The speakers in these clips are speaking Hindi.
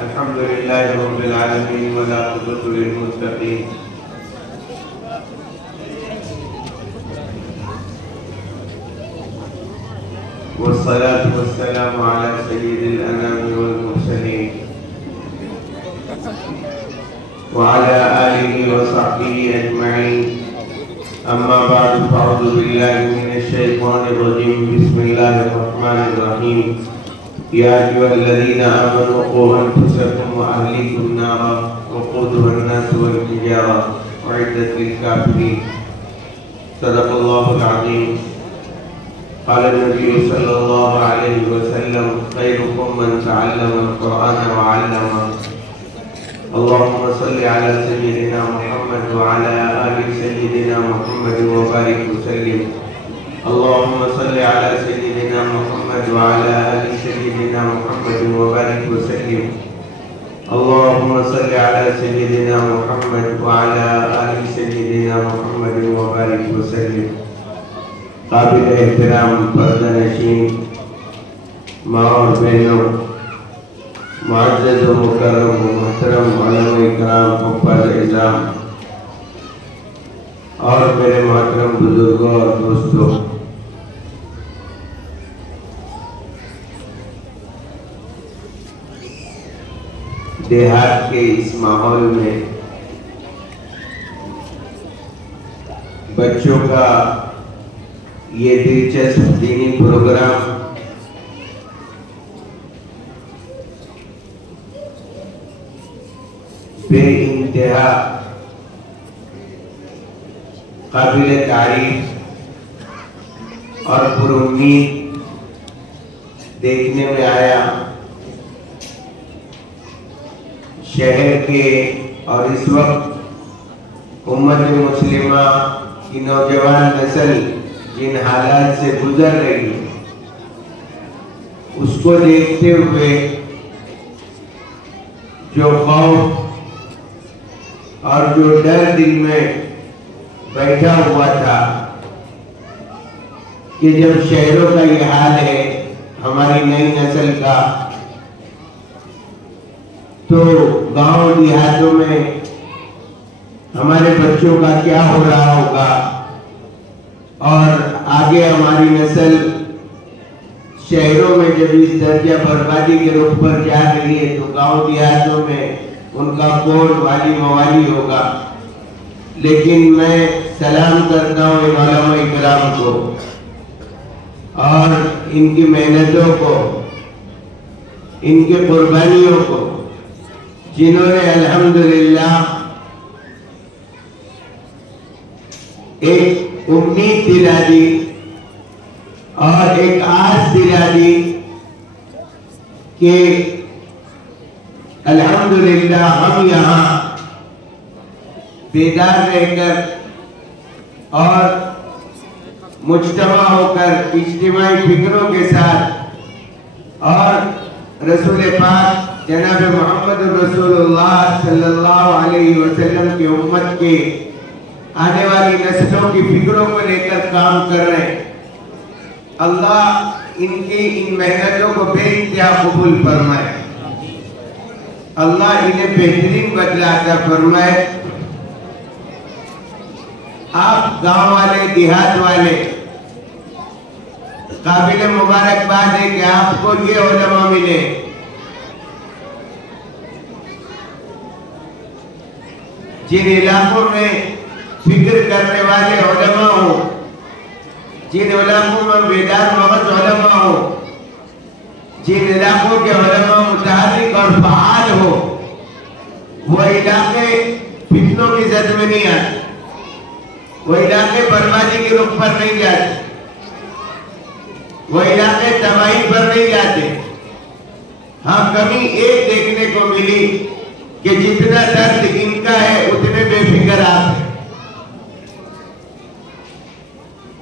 अल्हम्दुलिल्लाहि रब्बिल आलमीन वल आक़िबतु लिल मुत्तक़ीन। वस्सलातु वस्सलामु अला सय्यिदिल अनामी वल मुरसलीन व अला आलिहि व सहबिहि अजमईन। अम्मा बाद फ़अऊज़ु बिल्लाहि मिनश शैतानिर रजीम। बिस्मिल्लाहिर रहमानिर रहीम। या अय्युहल्लज़ीना आमनू क़ू अन्फुसकुम व अहलीकुम नारा वक़ूदुहा अन्नासु वल हिजारा उइद्दत लिल काफ़िरीन। सदक़ल्लाहुल अज़ीम। क़ाल नबी सल्लल्लाहु अलैहि वसल्लम खैरुकुम मन तअल्लमल क़ुरआन व अल्लमह। अल्लाहुम्मा सल्लि अला सय्यिदिना मुहम्मद व अला आलि सय्यिदिना मुहम्मद व बारिक वसल्लिम। अल्लाहुम्मा सल्लि अला सय्यिदिना मुहम्मद व अला आलि सय्यिदिना मुहम्मद व बारिक वसल्लिम। अल्लाहुम्मा सल्लि अला सय्यिदिना मुहम्मद व अला आलि सय्यिदिना मुहम्मद व बारिक वसल्लिम। काबिल एहतराम पर्दानशीन माँ और बहनों, मुअज़्ज़ज़ व मुकर्रम व मुहतरम उलमा-ए-किराम, हुफ़्फ़ाज़-ए-इज़ाम और मेरे मोहतरम बुजुर्गों और दोस्तों, देहात के इस माहौल में बच्चों का ये दिलचस्प दीनी प्रोग्राम बेइंतहा काबिल तारीफ और पुरुम्मीद देखने में आया। शहर के और इस वक्त उम्मत मुस्लिमा की नौजवान नस्ल जिन हालात से गुजर रही है, उसको देखते हुए जो खौफ और जो डर दिल में बैठा हुआ था कि जब शहरों का ये हाल है हमारी नई नस्ल का, तो गांव देहातों में हमारे बच्चों का क्या हो रहा होगा और आगे हमारी नस्ल शहरों में जब इस दर्जा बर्बादी के रुख पर जा रही है तो गांव देहातों में उनका कौन वाली मवाली होगा। लेकिन मैं सलाम करता हूँ इन उलमा-ए-किराम को और इनकी मेहनतों को, इनकी कुर्बानियों को, जिन्होंने अल्हम्दुलिल्लाह एक उम्मीद दिला दी और एक आस दिला दी कि अल्हम्दुलिल्लाह हम यहाँ बेदार रहकर और मुज्तमा होकर इज्तिमाई फिक्रों के साथ और रसूल पाक जनाब मोहम्मद रसूलुल्लाह सल्लल्लाहु अलैहि वसल्लम की उम्मत के आने वाली नस्लों की फिक्रों को लेकर काम कर रहे हैं। अल्लाह इनकी इन मेहनतों को बेइंतहा कबूल फरमाए। अल्लाह इन्हें बेहतरीन बदला अता फरमाए। आप गांव वाले, देहात वाले, काबिल मुबारकबाद है कि आपको ये उलमा मिले। जिन इलाकों में फिक्र करने वाले उलमा हो, जिन इलाकों में बेदार मगज उलमा हो, जिन इलाकों के उलमा मुतहर्रिक और फ़आल हो, वो इलाके फितनों की जद में नहीं आते, वो इलाके बर्बादी के रुख पर नहीं जाते, वो इलाके तबाही पर नहीं जाते। हाँ, कमी एक देखने को मिली कि जितना दर्द इनका है उतने बेफिक्र आप हैं।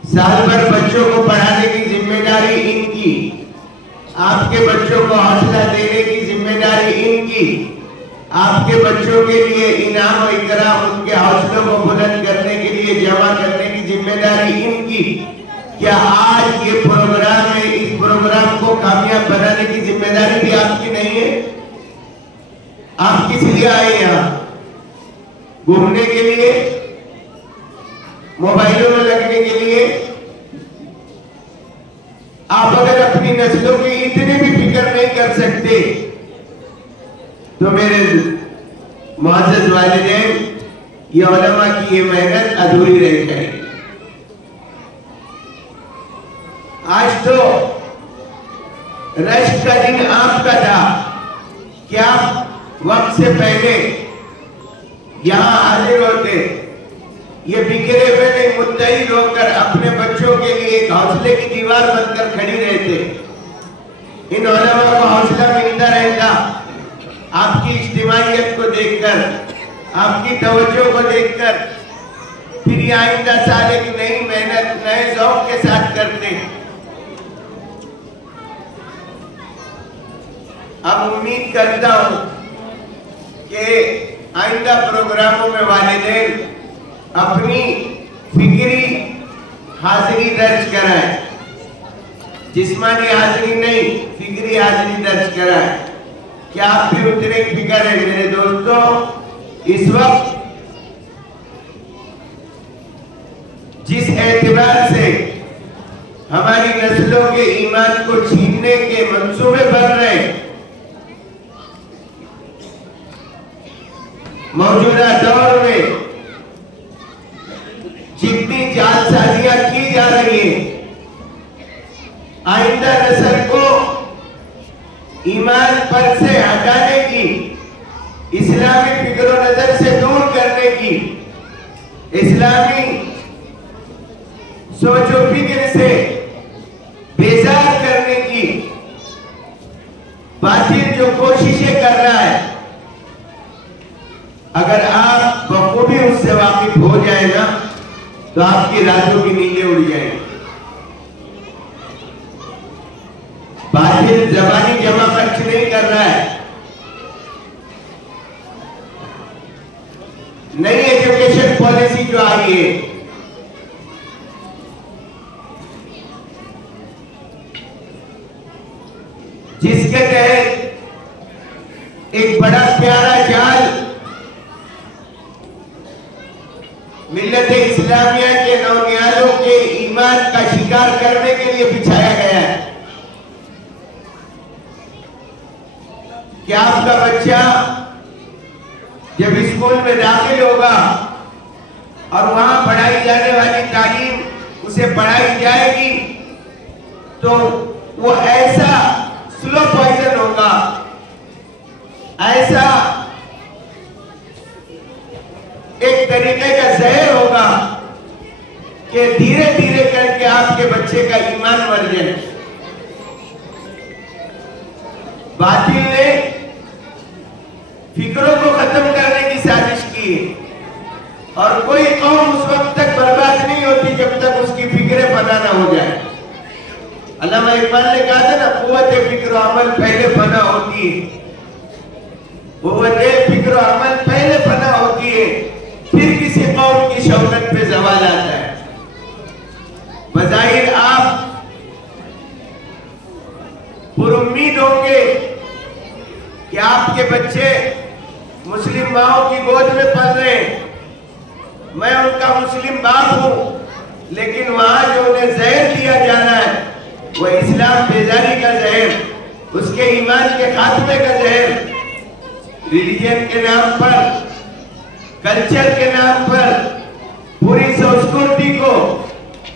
साल भर बच्चों को पढ़ाने की जिम्मेदारी इनकी, आपके बच्चों को हौसला देने की जिम्मेदारी इनकी, आपके बच्चों के लिए इनाम और इकराम, उनके हौसलों को बुलंद करने के लिए जमा करने की जिम्मेदारी इनकी। क्या आज ये प्रोग्राम है, इस प्रोग्राम को कामयाब बनाने की जिम्मेदारी भी आपकी नहीं है? आप किस लिए आए यहाँ? घूमने के लिए, मोबाइलों में लगने के लिए? आप अगर अपनी नस्लों की इतनी भी फिक्र नहीं कर सकते तो मेरे मुअज़्ज़ज़ वालिदैन, ये उलमा की ये मेहनत अधूरी रह जाएगी। आज तो रश्क का दिन आपका था कि आप वक्त से पहले यहाँ हाजिर होते, ये बिखरे हुए नहीं, मुत्तहिद होकर अपने बच्चों के लिए एक हौसले की दीवार बनकर खड़ी रहते। इन उलमा को हौसला मिलता रहता आपकी इज्तिमाइयत को देखकर, आपकी तवज्जो को देखकर। फिर ये आइंदा साल एक नई मेहनत नए ज़ौक़ के साथ करते। अब उम्मीद करता हूं कि आइंदा प्रोग्रामों में वालिदैन अपनी फिक्री हाजिरी दर्ज कराएं, जिस्मानी हाजिरी नहीं, फिक्री हाजिरी दर्ज कराएं। क्या आप भी उतने फिक्र है मेरे दोस्तों? इस वक्त जिस एतबार से हमारी नस्लों के ईमान को छीनने के मंसूबे बन रहे हैं, मौजूदा दौर में जितनी जालसाजियां की जा रही हैं, आइंदा नस्ल को ईमान पर से हटाने की, इस्लामी फिक्र नजर से दूर करने की, इस्लामी सोचो फिक्र से बेजार करने की बातिल जो कोशिशें कर रहा है, अगर आप बखूबी उससे वाकिफ हो जाए ना तो आपकी रातों की नींदें उड़ जाएंगी। बातिल जबानी जमा खर्च नहीं कर रहा है। नई एजुकेशन पॉलिसी जो आई है, जिसके तहत एक बड़ा प्यारा जाल मिल्लत इस्लामिया के नौनियालों के ईमान का शिकार करने के लिए बिछाया गया है कि आपका बच्चा जब स्कूल में दाखिल होगा और वहां पढ़ाई जाने वाली तालीम उसे पढ़ाई जाएगी तो वो ऐसा स्लो पॉइजन होगा, ऐसा एक तरीके का जहर होगा कि धीरे धीरे करके आपके बच्चे का ईमान मर जाए। बातिल ने फिक्रों को खत्म करने की साजिश की है और कोई कौम उस वक्त तक बर्बाद नहीं होती जब तक उसकी फिक्रें फना ना हो जाए। अल्लामा इकबाल ने कहा था ना, कुव्वत फिक्र अमल पहले फना होती है, कुव्वत फिक्र अमल पहले फना होती है, फिर किसी कौम की शौकत पे ज़वाल आता है। बज़ाहिर आप पुरुम्मीद होंगे कि आपके बच्चे मुस्लिम माओं की गोद में पल रहे हैं, मैं उनका मुस्लिम बाप हूं, लेकिन वहां जो उन्हें जहर दिया जा रहा है वह इस्लाम बेजारी का जहर, उसके ईमान के खात्मे का जहर, रिलीजन के नाम पर, कल्चर के नाम पर पूरी संस्कृति को,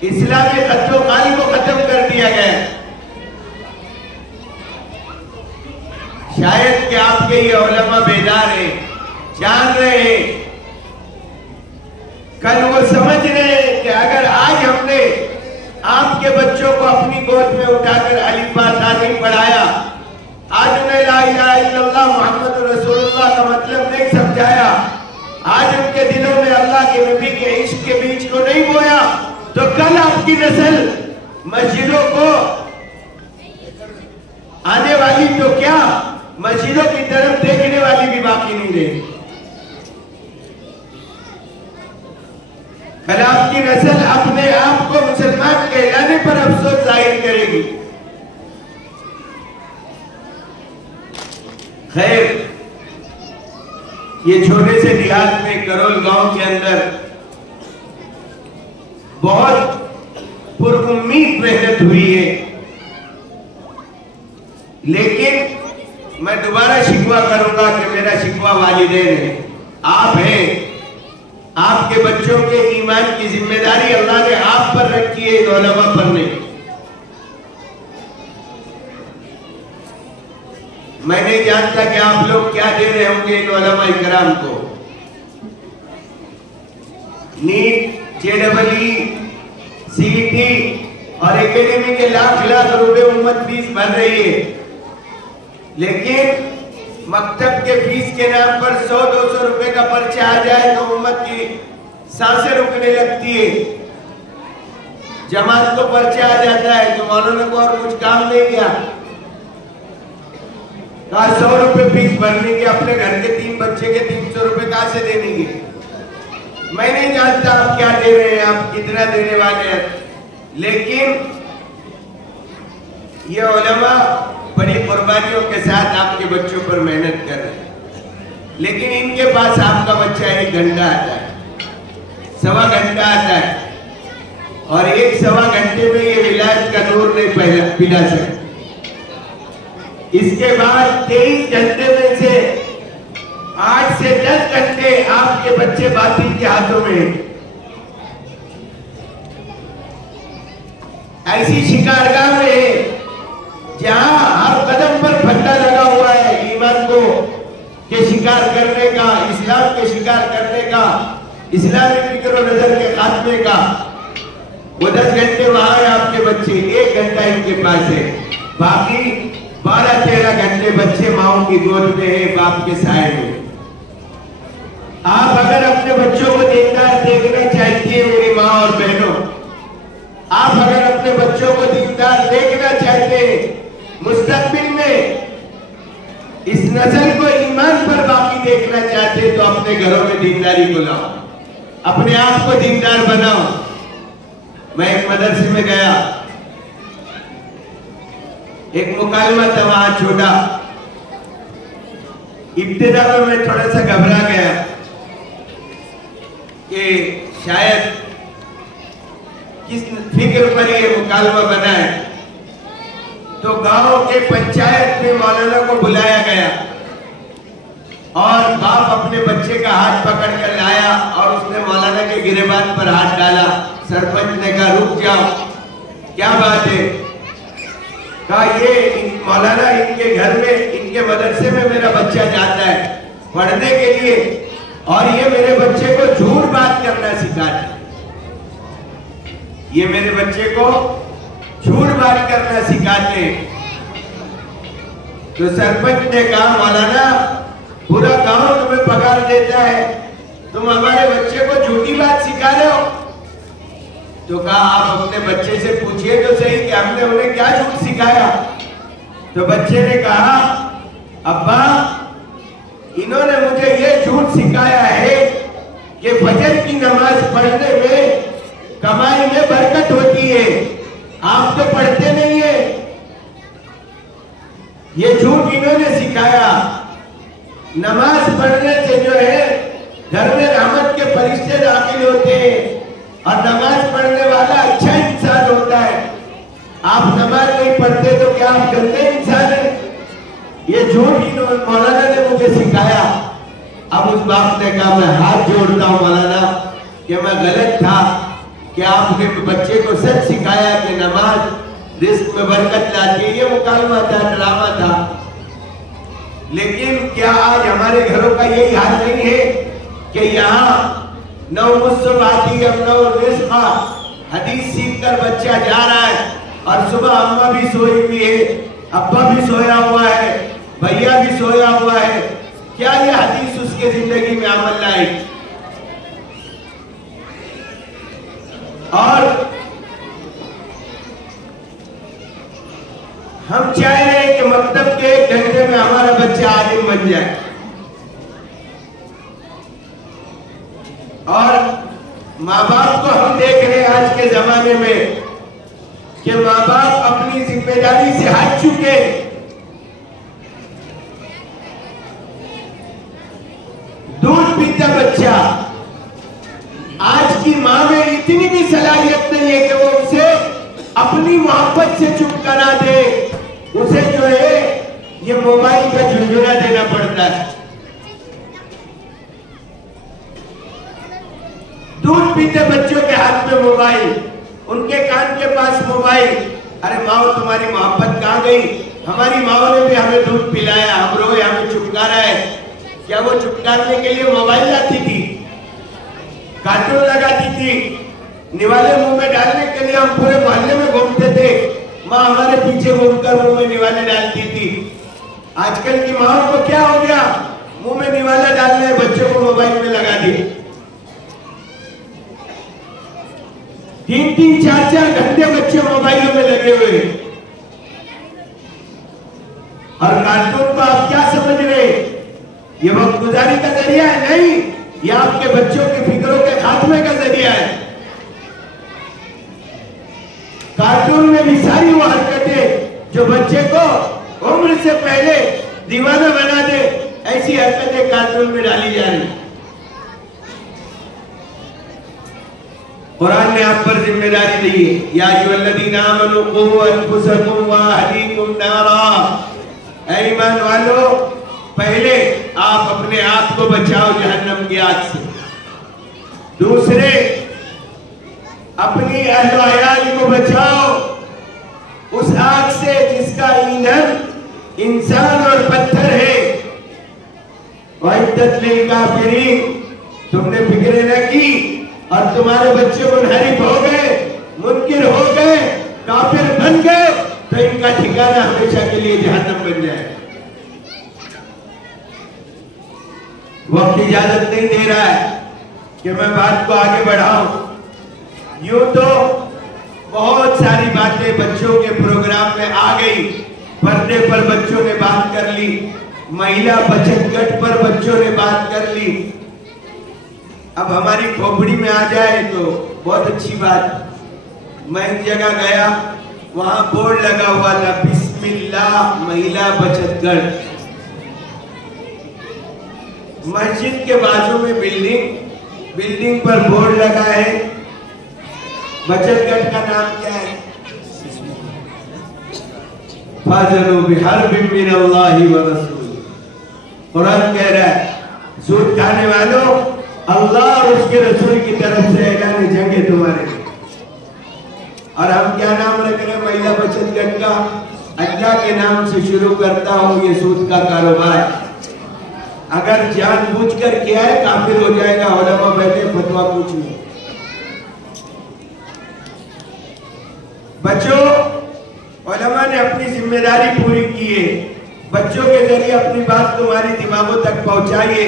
इस्लामी खत्तोखानी को खत्म कर दिया गया। शायद कि आपके ये उलमा बेदार हैं, जान रहे हैं, कल वो समझ रहे हैं कि अगर आज हमने आपके बच्चों को अपनी गोद में उठाकर अलिफ बा ता नहीं पढ़ाया, आज उन्हें ला इलाहा इल्लल्लाह मुहम्मद रसूलुल्लाह का मतलब नहीं समझाया, आज उनके दिलों में अल्लाह के नबी के इश्क के बीज को नहीं बोया, तो कल आपकी नस्ल मस्जिदों को आने वाली तो क्या, मस्जिदों की तरफ देखने वाली भी बाकी नहीं रही। कल आपकी नस्ल अपने आप को मुसलमान कहलाने पर अफसोस जाहिर करेगी। खैर, ये छोटे से देहात में करोल गांव के अंदर बहुत पुरउम्मीद मेहनत हुई है, लेकिन मैं दोबारा शिकवा करूंगा कि मेरा शिकवा वालिदैन है, आप हैं। आपके बच्चों के ईमान की जिम्मेदारी अल्लाह ने आप पर रखी है, इन उलमा पर नहीं। मैं नहीं जानता कि आप लोग क्या दे रहे होंगे इन उलमा इकराम को। नीट, JEE, CET और एकेडमी के लाख लाख रुपए उम्मत फीस भर रही है, लेकिन मकतब के फीस के नाम पर 100-200 रुपए का पर्चा आ जाए तो उम्मत की सांसें रुकने लगती है। जमात को पर्चा आ जाता है तो मौलाना को और कुछ काम नहीं किया, कहा 100 रुपए फीस भरने के, अपने घर के 3 बच्चे के 300 रुपए कहां से देने के। मैं नहीं जानता आप क्या दे रहे हैं, आप कितना देने वाले हैं, लेकिन ये उलमा बड़ी कुर्बानियों के साथ आपके बच्चों पर मेहनत कर रहे हैं। लेकिन इनके पास आपका बच्चा 1 घंटा आता है, 1.25 घंटा आता है, और 1-1.25 घंटे में ये विलायत का नूर नहीं पिला सकते। इसके बाद 23 घंटे में से 8 से 10 घंटे आपके बच्चे बातिल के हाथों में। ऐसी शिकारगाह में जहां हर कदम पर फंदा लगा हुआ है ईमान को के शिकार करने का, इस्लाम के शिकार करने का, इस्लामी फिक्र और नजर के खात्मे का, वो 10 घंटे वहां है आपके बच्चे, 1 घंटा इनके पास है, बाकी 12-13 घंटे बच्चे माओ की गोद में है, बाप के साए में। आप अगर अपने बच्चों को दीनदार देखना चाहती है मेरी माँ और बहनों, आप अगर अपने बच्चों को दीनदार देखना चाहते हैं, मुस्तकबिल में इस नस्ल को ईमान पर बाकी देखना चाहते तो अपने घरों में दीनदारी को लाओ, अपने आप को दीनदार बनाओ। मैं एक मदरसे में गया, एक मुकालमा था वहां छोटा। इब्तिदा में मैं थोड़ा सा घबरा गया कि शायद किस फिक्र पर ये मुकालमा बना है, तो गांव के पंचायत में मौलाना को बुलाया गया और बाप अपने बच्चे का हाथ पकड़ कर लाया और उसने मौलाना के गिरेबान पर हाथ डाला। सरपंच ने कहा रुक जाओ, क्या बात है? कहा ये मौलाना इनके घर में, इनके मदरसे में मेरा बच्चा जाता है पढ़ने के लिए, और ये मेरे बच्चे को झूठ बात करना सिखाता है, ये मेरे बच्चे को झूठ बात करना सिखाते हैं। तो सरपंच ने कहा मौलाना पूरा गांव तुम्हें पगार देता है, तुम हमारे बच्चे को झूठी बात सिखा रहे हो? तो कहा आप अपने बच्चे से पूछिए तो सही कि हमने उन्हें क्या झूठ सिखाया। तो बच्चे ने कहा अब्बा इन्होंने मुझे ये झूठ सिखाया है कि फजर की नमाज पढ़ने में कमाई में बरकत होती है, आप तो पढ़ते नहीं है, ये झूठ इन्होंने सिखाया। नमाज पढ़ने से जो है घर में रहमत के फरिश्ते दाखिल होते हैं और नमाज पढ़ने वाला अच्छा इंसान होता है। आप नमाज नहीं पढ़ते तो क्या आप गंदे इंसान हैं? ये झूठ मौलाना ने मुझे सिखाया। अब उस बाप ने कहा मैं हाथ जोड़ता हूं मौलाना कि मैं गलत था कि आपके बच्चे को सच सिखाया कि नमाज रिस्क में बरकत लाती है। ये मुकालमा था, ड्रामा था, लेकिन क्या आज हमारे घरों का यही हाल नहीं है कि यहाँ नौ मुस्सबाती अपना रिस्क हदीस सीख कर बच्चा जा रहा है और सुबह अम्मा भी सोई हुई है, अब्बा भी सोया हुआ है, भैया भी सोया हुआ है। क्या ये हदीस उसके जिंदगी में अमल लाएगी? और हम चाह रहे हैं कि मकतब के 1 घंटे में हमारा बच्चा आलिम बन जाए, और माँ बाप को हम देख रहे हैं आज के जमाने में कि माँ बाप अपनी जिम्मेदारी से हट चुके। पीता बच्चा, आज की माँ में इतनी भी सलाहियत नहीं है कि वो उसे अपनी मोहब्बत से चुप करा दे, उसे जो है ये मोबाइल का झुंझुना देना पड़ता है। दूध पीते बच्चों के हाथ में मोबाइल, उनके कान के पास मोबाइल। अरे माँ तुम्हारी मोहब्बत कहाँ गई? हमारी माँ ने भी हमें दूध पिलाया, हम रोए, हमें चुपकारा है। क्या वो चुपकारने के लिए मोबाइल लाती थी, कार्टून लगाती थी, निवाले मुंह में डालने के लिए हम पूरे मोहल्ले में घूमते थे, माँ हमारे पीछे घूमकर मुंह में निवाले डालती थी। आजकल की माँ को क्या हो गया? मुंह में निवाला डालने बच्चों को मोबाइल में लगा दिए। 3-3, 4-4 घंटे बच्चे मोबाइलों में लगे हुए। और कार्टून को आप क्या समझ रहे? ये वक्त गुजारी का जरिया है? नहीं, ये आपके बच्चों के फिक्रों के खात्मे का जरिया है। कार्टून में भी सारी वो हरकतें जो बच्चे को उम्र से पहले दीवाना बना दे, ऐसी हरकतें कार्टून में डाली जा रही। कुरान ने आप पर जिम्मेदारी दी है, या अय्युहल्लज़ीना आमनू क़ू अनफुसकुम व अहलीकुम नारा। ऐ ईमान वालों, पहले आप अपने आप को बचाओ जहन्नम की आग से, दूसरे अपनी अहल व अयाल को बचाओ उस आग से जिसका ईंधन इंसान और पत्थर है। वइद्दत लिल काफिरीन, तुमने फिक्र न की और तुम्हारे बच्चे मुनहरिफ हो गए, मुनकिर हो गए, काफिर बन गए, तो इनका ठिकाना हमेशा के लिए जहन्नम बन जाए। वक्त इजाजत नहीं दे रहा है कि मैं बात को आगे बढ़ाऊं। यूं तो बहुत सारी बातें बच्चों के प्रोग्राम में आ गई, पर्दे पर बच्चों ने बात कर ली, महिला बचत गट पर बच्चों ने बात कर ली। अब हमारी खोपड़ी में आ जाए तो बहुत अच्छी बात। मैं एक जगह गया, वहां बोर्ड लगा हुआ था, बिस्मिल्लाह महिला बचत गट। मस्जिद के बाजू में बिल्डिंग पर बोर्ड लगा है। बचत गट का नाम क्या है? फाज़लू बिहर्बिन मिनल्लाहि व रसूल। कुरान कह रहा है, सूद खाने वालों, अल्लाह और उसके रसूल की तरफ से ऐलान जंग है तुम्हारे लिए। और हम क्या नाम रख रहे हैं महिला बचत गट का? अल्लाह के नाम से शुरू करता हूं ये सूद का कारोबार। अगर जानबूझकर किया है काफिर हो जाएगा। उलमा बैठे फतवा पूछिए। बच्चों, उलमा ने अपनी जिम्मेदारी पूरी की है। बच्चों के जरिए अपनी बात तुम्हारी दिमागों तक पहुंचाइए।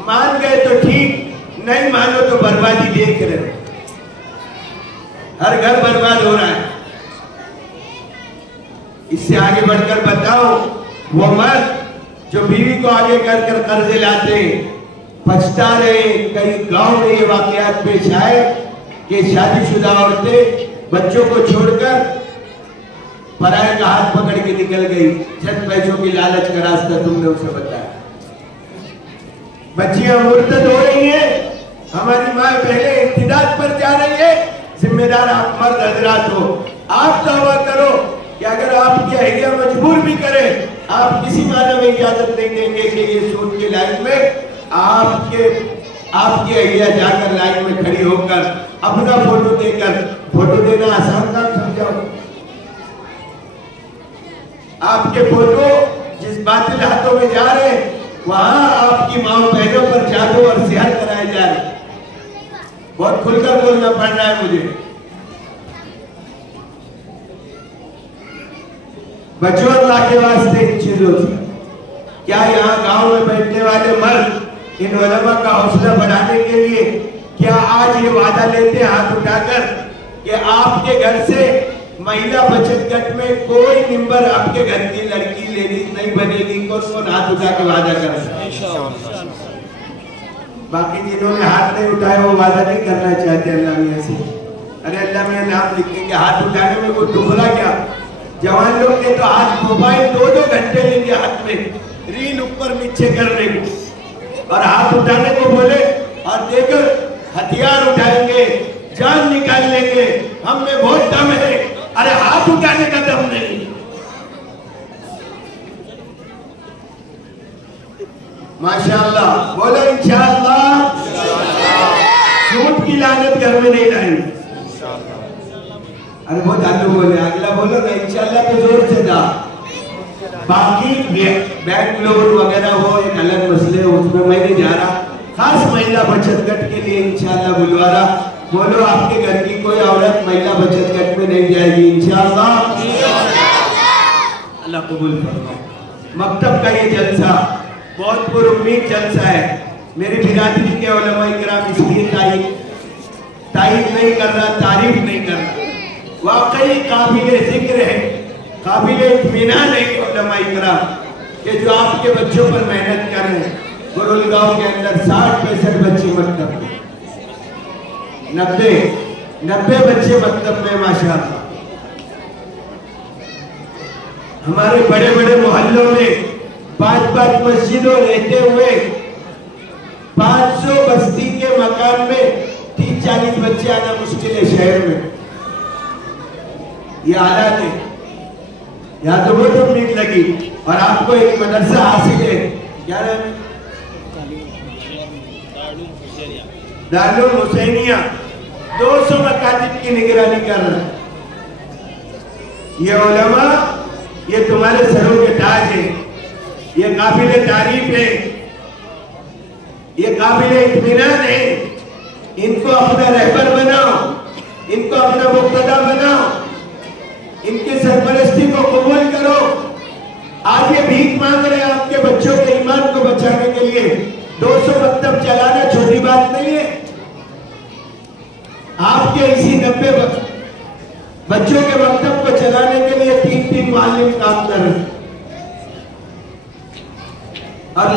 मान गए तो ठीक, नहीं मानो तो बर्बादी देख रहे। हर घर बर्बाद हो रहा है। इससे आगे बढ़कर बताओ, वो मर्द जो बीवी को आगे कर कर कर्जे लाते हैं, पछता रहे। कई गांव में ये वाकयात पेश आए कि शादीशुदा औरतें बच्चों को छोड़कर पराये का हाथ पकड़ के निकल गई। छत पैसों की लालच का रास्ता तुमने उसे बताया। बच्चियां मुर्तद हो रही हैं, हमारी माँ पहले इर्तिदाद पर जा रही है। जिम्मेदार आप मर्द हजरात हो, आप तौबा करो कि अगर आपकी अहलिया मजबूर भी करे, आप किसी माने में इजाजत नहीं देंगे कि ये सूद की लाइन में आपकी अहलिया जाकर लाइन में खड़ी होकर अपना फोटो देकर, फोटो देना आसान काम समझाओ। आपके फोटो जिस बातिल हाथों में जा रहे हैं, वहां आपकी माँ बहनों पर जादू और सिहर कराए जा रहे। बहुत खुलकर बोलना पड़ रहा है मुझे। बच्चों, अल्लाह के वास्ते इन चीजों से क्या यहाँ गांव में बैठने वाले मर्द इन उलमा का हौसला बढ़ाने के लिए क्या आज ये वादा लेते हैं हाथ उठाकर कि आपके घर से महिला बचत गट में कोई मेंबर आपके घर की लड़की लेडीज नहीं बनेगी? कौन हाथ उठा के वादा कर सकता? बाकी जिन्होंने हाथ नहीं उठाया वो वादा नहीं करना चाहते अल्लाह मियां से। अरे अल्लाह मियां नाम लिखेंगे, हाथ उठाने में कोई दुखला क्या? जवान लोग ने तो हाथ मोबाइल 2-2 घंटे लेंगे हाथ में, रील ऊपर नीचे करने को। और हाथ उठाने को बोले और देकर हथियार उठाएंगे, जान निकाल लेंगे, हम में बहुत दम है। अरे हाथ उठाने का दम नहीं। माशाअल्लाह, बोलो इंशाअल्लाह। झूठ की लानत घर में नहीं लाएंगे। अरे बहुत आलू बोले, अगला बोलो ना इंशाअल्लाह तो जोर से था। बाकी बैंक लोन वगैरह हो एक अलग मसले, उसमें मैं नहीं जा रहा। खास महिला बचत गट के लिए इंशाअल्लाह बुलवा रहा। बोलो आपके घर की कोई औरत महिला बचत गट में नहीं जाएगी इंशाअल्लाह। अल्लाह कबूल फरमाए। मकतब का ये जलसा बहुत पुरुम्मीद जलसा है। मेरी बिरादरी के उलमा इकराम इसलिए तारीफ नहीं कर रहा, तारीफ नहीं कर रहा, वाकई काबिले जिक्र है, काबिले इत्मीनान है उलमा इकराम कि जो आपके बच्चों पर मेहनत कर रहे हैं। गुरुलगांव के अंदर 60-65 बच्चे मकतब में, 90 बच्चे मकतब में माशाअल्लाह। हमारे बड़े बड़े मोहल्लों में 5-5 मस्जिदों रहते हुए 500 बस्ती के मकान में 30-40 बच्चे आना मुश्किल है शहर में। ये हालात है। यहाँ तो बहुत उम्मीद लगी और आपको एक मदरसा हासिल है, क्या नाम? दारुल हुसैनिया 200 मकातिब की निगरानी कर रहा है। ये उलमा, ये तुम्हारे सरों के ताज है, ये काबिले तारीफ है, ये काबिले इत्मीनान है। इनको अपना रहबर बनाओ, इनको अपना मुक्तदा बनाओ, इनकी सरपरस्ती को कबूल करो। आज ये भीख मांग रहे हैं आपके बच्चों के ईमान को बचाने के लिए। 200 मकतब चलाना छोटी बात नहीं है। आपके इसी 90 बच्चों के मकतब को चलाने के लिए 3-3 मालिम काम कर रहे हैं।